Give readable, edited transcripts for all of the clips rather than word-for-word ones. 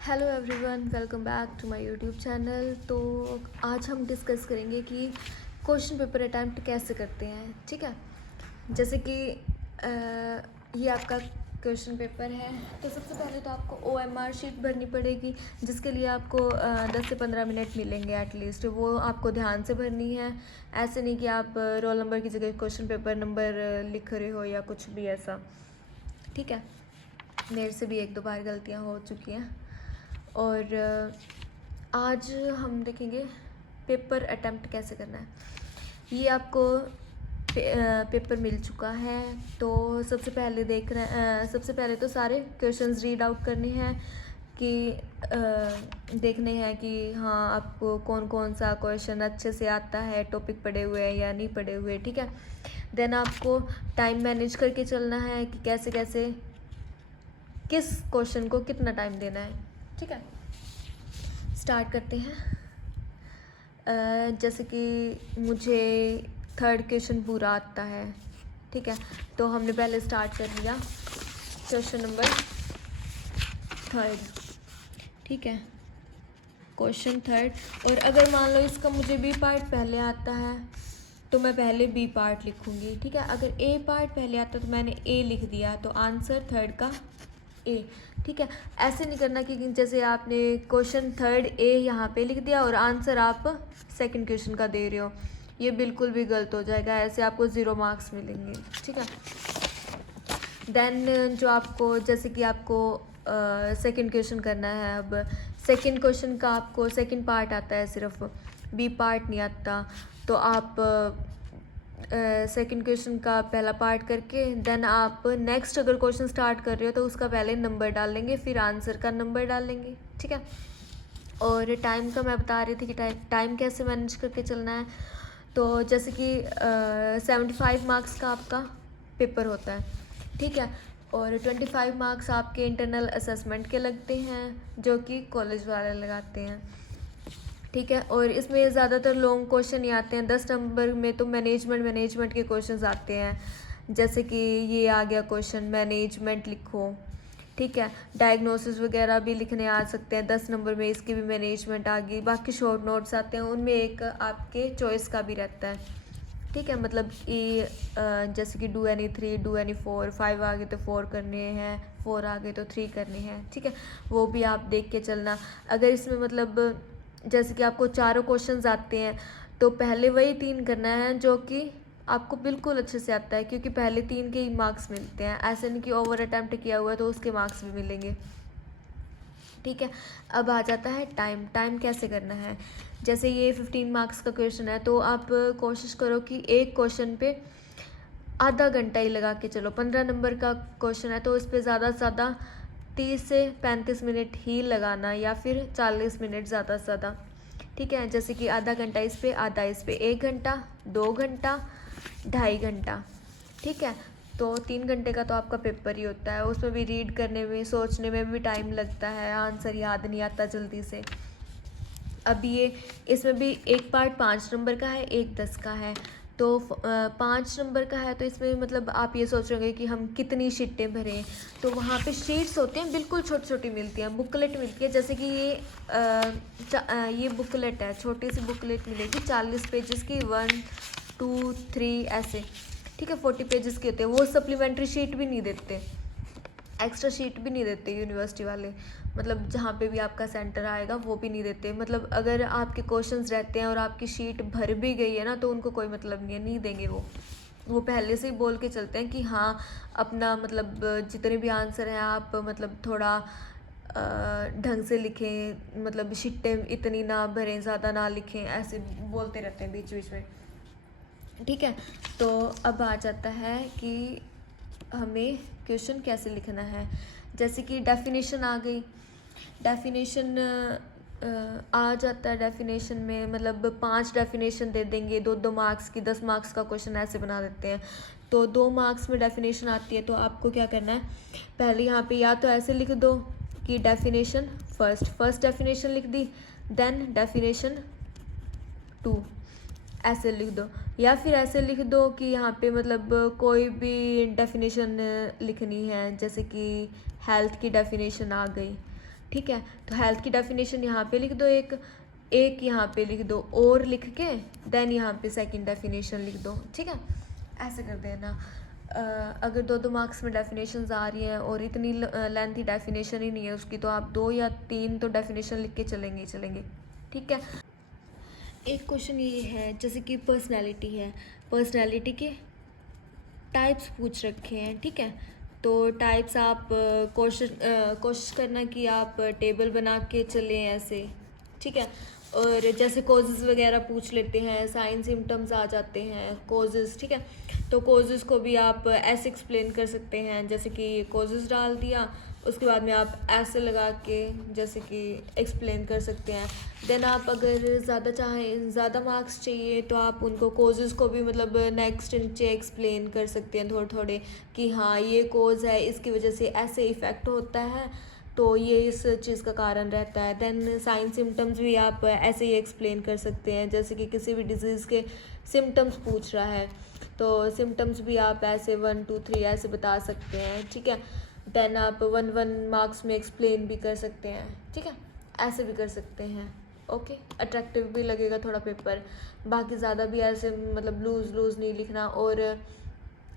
Hello everyone, welcome back to my YouTube channel. तो आज हम डिस्कस करेंगे कि क्वेश्चन पेपर अटैम्प्ट कैसे करते हैं। ठीक है, जैसे कि ये आपका क्वेश्चन पेपर है। तो सबसे पहले तो आपको OMR शीट भरनी पड़ेगी, जिसके लिए आपको 10 से 15 मिनट मिलेंगे एटलीस्ट। वो आपको ध्यान से भरनी है, ऐसे नहीं कि आप रोल नंबर की जगह क्वेश्चन पेपर नंबर लिख रहे हो या कुछ भी ऐसा। ठीक है, मेरे से भी एक दो बार गलतियाँ हो चुकी हैं। और आज हम देखेंगे पेपर अटेम्प्ट कैसे करना है। ये आपको पेपर मिल चुका है। तो सबसे पहले तो सारे क्वेश्चंस रीड आउट करने हैं कि देखने हैं कि हाँ आपको कौन कौन सा क्वेश्चन अच्छे से आता है, टॉपिक पढ़े हुए हैं या नहीं पढ़े हुए। ठीक है, देन आपको टाइम मैनेज करके चलना है कि कैसे कैसे किस क्वेश्चन को कितना टाइम देना है। ठीक है, स्टार्ट करते हैं। जैसे कि मुझे थर्ड क्वेश्चन पूरा आता है। ठीक है, तो हमने पहले स्टार्ट कर लिया क्वेश्चन नंबर थर्ड। ठीक है, क्वेश्चन थर्ड। और अगर मान लो इसका मुझे बी पार्ट पहले आता है तो मैं पहले बी पार्ट लिखूँगी। ठीक है, अगर ए पार्ट पहले आता तो मैंने ए लिख दिया, तो आंसर थर्ड का ए। ठीक है, ऐसे नहीं करना कि जैसे आपने क्वेश्चन थर्ड ए यहाँ पे लिख दिया और आंसर आप सेकंड क्वेश्चन का दे रहे हो, ये बिल्कुल भी गलत हो जाएगा। ऐसे आपको 0 मार्क्स मिलेंगे। ठीक है, देन जो आपको जैसे कि आपको सेकंड क्वेश्चन करना है। अब सेकंड क्वेश्चन का आपको सेकंड पार्ट आता है, सिर्फ बी पार्ट नहीं आता। तो आप सेकंड क्वेश्चन का पहला पार्ट करके देन आप नेक्स्ट अगर क्वेश्चन स्टार्ट कर रहे हो तो उसका पहले नंबर डाल लेंगे, फिर आंसर का नंबर डाल लेंगे। ठीक है, और टाइम का मैं बता रही थी कि टाइम कैसे मैनेज करके चलना है। तो जैसे कि 75 मार्क्स का आपका पेपर होता है। ठीक है, और 25 मार्क्स आपके इंटरनल असेसमेंट के लगते हैं, जो कि कॉलेज वाले लगाते हैं। ठीक है, और इसमें ज़्यादातर लॉन्ग क्वेश्चन ही आते हैं। 10 नंबर में तो मैनेजमेंट के क्वेश्चंस आते हैं। जैसे कि ये आ गया क्वेश्चन, मैनेजमेंट लिखो। ठीक है, डायग्नोसिस वगैरह भी लिखने आ सकते हैं 10 नंबर में, इसकी भी मैनेजमेंट आ गई। बाकी शॉर्ट नोट्स आते हैं, उनमें एक आपके चॉइस का भी रहता है। ठीक है, मतलब ये जैसे कि डू एनी 3, डू एनी 4, 5 आ गए तो 4 करने हैं, 4 आ गए तो 3 करने हैं। ठीक है, वो भी आप देख के चलना। अगर इसमें मतलब जैसे कि आपको चारों क्वेश्चंस आते हैं तो पहले वही 3 करना है जो कि आपको बिल्कुल अच्छे से आता है, क्योंकि पहले 3 के ही मार्क्स मिलते हैं। ऐसे नहीं कि ओवर अटैम्प्ट किया हुआ है तो उसके मार्क्स भी मिलेंगे। ठीक है, अब आ जाता है टाइम कैसे करना है। जैसे ये 15 मार्क्स का क्वेश्चन है, तो आप कोशिश करो कि एक क्वेश्चन पे आधा घंटा ही लगा के चलो। 15 नंबर का क्वेश्चन है तो इस पर ज़्यादा से ज़्यादा 30 से 35 मिनट ही लगाना, या फिर 40 मिनट ज़्यादा से ज़्यादा। ठीक है, जैसे कि आधा घंटा इस पर, आधा इस पर, 1 घंटा, 2 घंटा, 2.5 घंटा। ठीक है, तो 3 घंटे का तो आपका पेपर ही होता है। उसमें भी रीड करने में, सोचने में भी टाइम लगता है, आंसर याद नहीं आता जल्दी से। अब ये इसमें भी एक पार्ट 5 नंबर का है, एक 10 का है। तो 5 नंबर का है तो इसमें मतलब आप ये सोच रहे कि हम कितनी शीटें भरें। तो वहाँ पे शीट्स होते हैं, बिल्कुल छोटी छोटी मिलती हैं, बुकलेट मिलती है। जैसे कि ये बुकलेट है, छोटी सी बुकलेट मिलेगी 40 पेजेस की, 1 2 3 ऐसे। ठीक है, 40 पेजेस की होते हैं। वो सप्लीमेंट्री शीट भी नहीं देते, एक्स्ट्रा शीट भी नहीं देते यूनिवर्सिटी वाले। मतलब जहाँ पे भी आपका सेंटर आएगा वो भी नहीं देते। मतलब अगर आपके क्वेश्चंस रहते हैं और आपकी शीट भर भी गई है ना, तो उनको कोई मतलब नहीं है, नहीं देंगे वो पहले से ही बोल के चलते हैं कि हाँ अपना मतलब जितने भी आंसर हैं आप मतलब थोड़ा ढंग से लिखें, मतलब शीटें इतनी ना भरें, ज़्यादा ना लिखें, ऐसे बोलते रहते हैं बीच बीच में। ठीक है, तो अब आ जाता है कि हमें क्वेश्चन कैसे लिखना है। जैसे कि डेफिनेशन आ गई, डेफिनेशन आ जाता है। डेफिनेशन में मतलब 5 डेफिनेशन दे देंगे, 2-2 मार्क्स की, 10 मार्क्स का क्वेश्चन ऐसे बना देते हैं। तो 2 मार्क्स में डेफिनेशन आती है, तो आपको क्या करना है, पहले यहाँ पे या तो ऐसे लिख दो कि डेफिनेशन फर्स्ट डेफिनेशन लिख दी, देन डेफिनेशन 2 ऐसे लिख दो। या फिर ऐसे लिख दो कि यहाँ पे मतलब कोई भी डेफिनेशन लिखनी है, जैसे कि हेल्थ की डेफिनेशन आ गई ठीक है। तो हेल्थ की डेफिनेशन यहाँ पे लिख दो, एक एक यहाँ पे लिख दो और लिख के देन यहाँ पे सेकंड डेफिनेशन लिख दो, ठीक है। ऐसे कर देना। अगर 2-2 मार्क्स में डेफिनेशंस आ रही हैं और इतनी लेंथी डेफिनेशन ही नहीं है उसकी, तो आप 2 या 3 तो डेफिनेशन लिख के चलेंगे ही चलेंगे, ठीक है। एक क्वेश्चन ये है जैसे कि पर्सनैलिटी है, पर्सनैलिटी के टाइप्स पूछ रखे हैं, ठीक है। तो टाइप्स आप कोशिश करना कि आप टेबल बना के चलें ऐसे, ठीक है। और जैसे कॉजेज़ वगैरह पूछ लेते हैं, साइन सिम्टम्स आ जाते हैं, कॉजेज़, ठीक है। तो कॉजेज़ को भी आप ऐसे एक्सप्लेन कर सकते हैं, जैसे कि कॉजेज़ डाल दिया, उसके बाद में आप ऐसे लगा के जैसे कि एक्सप्लेन कर सकते हैं। देन आप अगर ज़्यादा चाहें, ज़्यादा मार्क्स चाहिए, तो आप उनको कॉजेज़ को भी मतलब नेक्स्ट नीचे एक्सप्लेन कर सकते हैं थोड़े थोड़े, कि हाँ ये कॉज है, इसकी वजह से ऐसे इफ़ेक्ट होता है, तो ये इस चीज़ का कारण रहता है। देन साइन सिम्टम्स भी आप ऐसे ही एक्सप्लेन कर सकते हैं, जैसे कि किसी भी डिजीज़ के सिम्टम्स पूछ रहा है तो सिम्टम्स भी आप ऐसे 1 2 3 ऐसे बता सकते हैं, ठीक है। देन आप 1 मार्क्स में एक्सप्लेन भी कर सकते हैं, ठीक है। ऐसे भी कर सकते हैं, ओके। अट्रैक्टिव भी लगेगा थोड़ा पेपर। बाकी ज़्यादा भी ऐसे मतलब लूज़ नहीं लिखना, और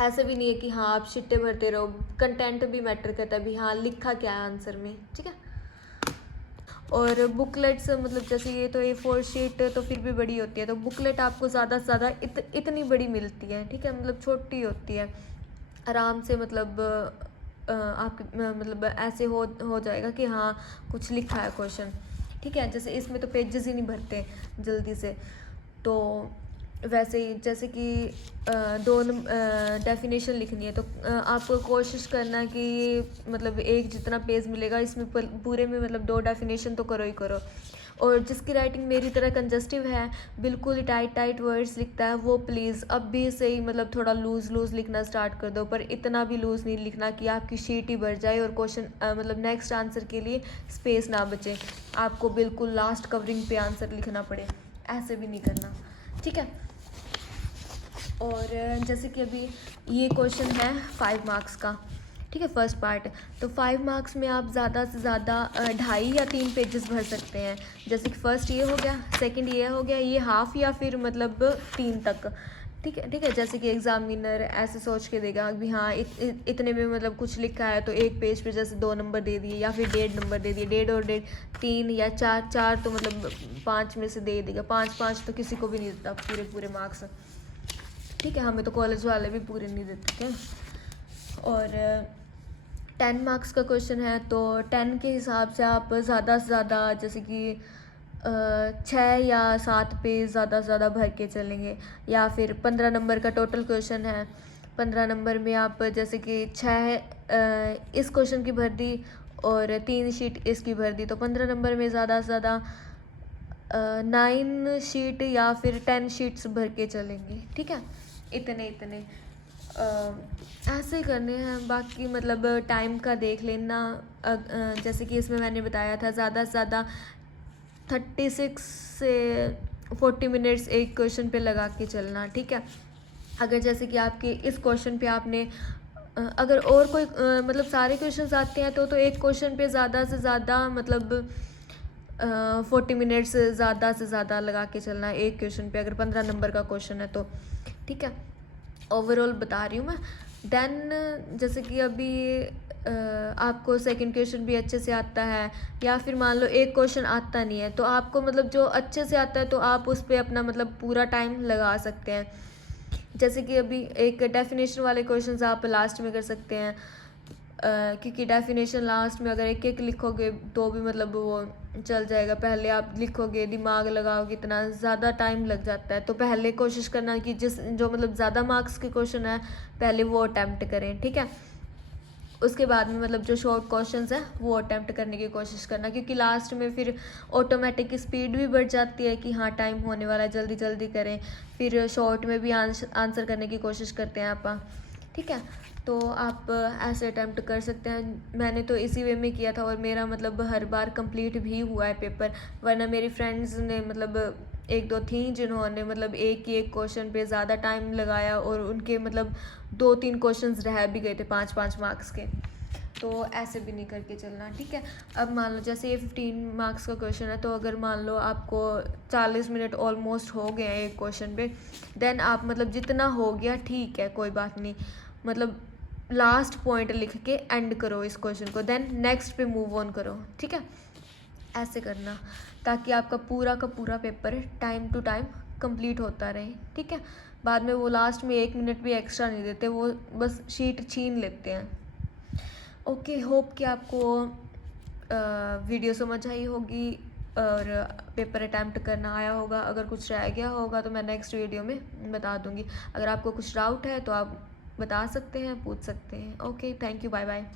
ऐसे भी नहीं है कि हाँ आप शिट्टे भरते रहो। कंटेंट भी मैटर करता है भी, हाँ लिखा क्या है आंसर में, ठीक है। और बुकलेट्स मतलब जैसे ये तो A4 शीट तो फिर भी बड़ी होती है, तो बुकलेट आपको ज़्यादा से ज़्यादा इतनी बड़ी मिलती है, ठीक है, मतलब छोटी होती है आराम से, मतलब आपके मतलब ऐसे हो जाएगा कि हाँ कुछ लिखा है क्वेश्चन, ठीक है। जैसे इसमें तो पेजेस ही नहीं भरते जल्दी से, तो वैसे ही जैसे कि दो डेफिनेशन लिखनी है, तो आपको कोशिश करना कि मतलब एक जितना पेज मिलेगा इसमें पूरे में मतलब 2 डेफिनेशन तो करो ही करो। और जिसकी राइटिंग मेरी तरह कंजस्टिव है, बिल्कुल टाइट वर्ड्स लिखता है, वो प्लीज़ अब भी से ही मतलब थोड़ा लूज़ लिखना स्टार्ट कर दो, पर इतना भी लूज़ नहीं लिखना कि आपकी शीट ही भर जाए और क्वेश्चन मतलब नेक्स्ट आंसर के लिए स्पेस ना बचे, आपको बिल्कुल लास्ट कवरिंग पे आंसर लिखना पड़े, ऐसे भी नहीं करना, ठीक है। और जैसे कि अभी ये क्वेश्चन है 5 मार्क्स का, ठीक है, फर्स्ट पार्ट। तो 5 मार्क्स में आप ज़्यादा से ज़्यादा 2.5 या 3 पेजेस भर सकते हैं। जैसे कि फर्स्ट ये हो गया, सेकंड ये हो गया, ये हाफ या फिर मतलब 3 तक, ठीक है। जैसे कि एग्जामिनर ऐसे सोच के देगा कि हाँ इतने में मतलब कुछ लिखा है, तो एक पेज पे जैसे 2 नंबर दे दिए या फिर 1.5 नंबर दे दिए, 1.5 और 1.5 3 या 4 तो मतलब 5 में से दे देगा, 5 तो किसी को भी नहीं देता पूरे मार्क्स, ठीक है। हमें तो कॉलेज वाले भी पूरे नहीं देते थे। और 10 मार्क्स का क्वेश्चन है, तो 10 के हिसाब से आप ज़्यादा से ज़्यादा जैसे कि 6 या 7 पे ज़्यादा से ज़्यादा भर के चलेंगे। या फिर 15 नंबर का टोटल क्वेश्चन है, 15 नंबर में आप जैसे कि 6 इस क्वेश्चन की भर दी और 3 शीट इसकी भर दी, तो 15 नंबर में ज़्यादा से ज़्यादा 9 शीट या फिर 10 शीट्स भर के चलेंगे, ठीक है। इतने ऐसे ही करने हैं। बाकी मतलब टाइम का देख लेना, जैसे कि इसमें मैंने बताया था ज़्यादा से ज़्यादा 36 से 40 मिनट्स एक क्वेश्चन पे लगा के चलना, ठीक है। अगर जैसे कि आपके इस क्वेश्चन पे आपने अगर और कोई मतलब सारे क्वेश्चंस आते हैं, तो एक क्वेश्चन पे ज़्यादा से ज़्यादा मतलब 40 मिनट्स ज़्यादा से ज़्यादा लगा के चलना है एक क्वेश्चन पे, अगर 15 नंबर का क्वेश्चन है तो, ठीक है। ओवरऑल बता रही हूँ मैं। देन जैसे कि अभी आपको सेकंड क्वेश्चन भी अच्छे से आता है, या फिर मान लो एक क्वेश्चन आता नहीं है, तो आपको मतलब जो अच्छे से आता है तो आप उस पर अपना मतलब पूरा टाइम लगा सकते हैं। जैसे कि अभी एक डेफिनेशन वाले क्वेश्चंस आप लास्ट में कर सकते हैं, क्योंकि डेफिनेशन लास्ट में अगर एक लिखोगे तो भी मतलब वो चल जाएगा, पहले आप लिखोगे दिमाग लगाओगे इतना ज़्यादा टाइम लग जाता है। तो पहले कोशिश करना कि जो मतलब ज़्यादा मार्क्स के क्वेश्चन है पहले वो अटैम्प्ट करें, ठीक है। उसके बाद में मतलब जो शॉर्ट क्वेश्चंस हैं वो अटैम्प्ट करने की कोशिश करना, क्योंकि लास्ट में फिर ऑटोमेटिक स्पीड भी बढ़ जाती है कि हाँ टाइम होने वाला है, जल्दी करें, फिर शॉर्ट में भी आंसर करने की कोशिश करते हैं आप, ठीक है। तो आप ऐसे अटैम्प्ट कर सकते हैं। मैंने तो इसी वे में किया था और मेरा मतलब हर बार कंप्लीट भी हुआ है पेपर, वरना मेरी फ्रेंड्स ने मतलब 1-2 थी जिन्होंने मतलब एक क्वेश्चन पे ज़्यादा टाइम लगाया और उनके मतलब 2-3 क्वेश्चंस रह भी गए थे 5-5 मार्क्स के। तो ऐसे भी नहीं करके चलना, ठीक है। अब मान लो जैसे ये 15 मार्क्स का क्वेश्चन है, तो अगर मान लो आपको 40 मिनट ऑलमोस्ट हो गए हैं एक क्वेश्चन पे, देन आप मतलब जितना हो गया ठीक है, कोई बात नहीं, मतलब लास्ट पॉइंट लिख के एंड करो इस क्वेश्चन को, देन नेक्स्ट पे मूव ऑन करो, ठीक है। ऐसे करना ताकि आपका पूरा का पूरा paper time to time complete होता रहे, ठीक है। बाद में वो लास्ट में 1 मिनट भी एक्स्ट्रा नहीं देते, वो बस शीट छीन लेते हैं। ओके, होप कि आपको वीडियो समझ आई होगी और पेपर अटैम्प्ट करना आया होगा। अगर कुछ रह गया होगा तो मैं नेक्स्ट वीडियो में बता दूंगी। अगर आपको कुछ डाउट है तो आप बता सकते हैं, पूछ सकते हैं। Okay, thank you, bye bye.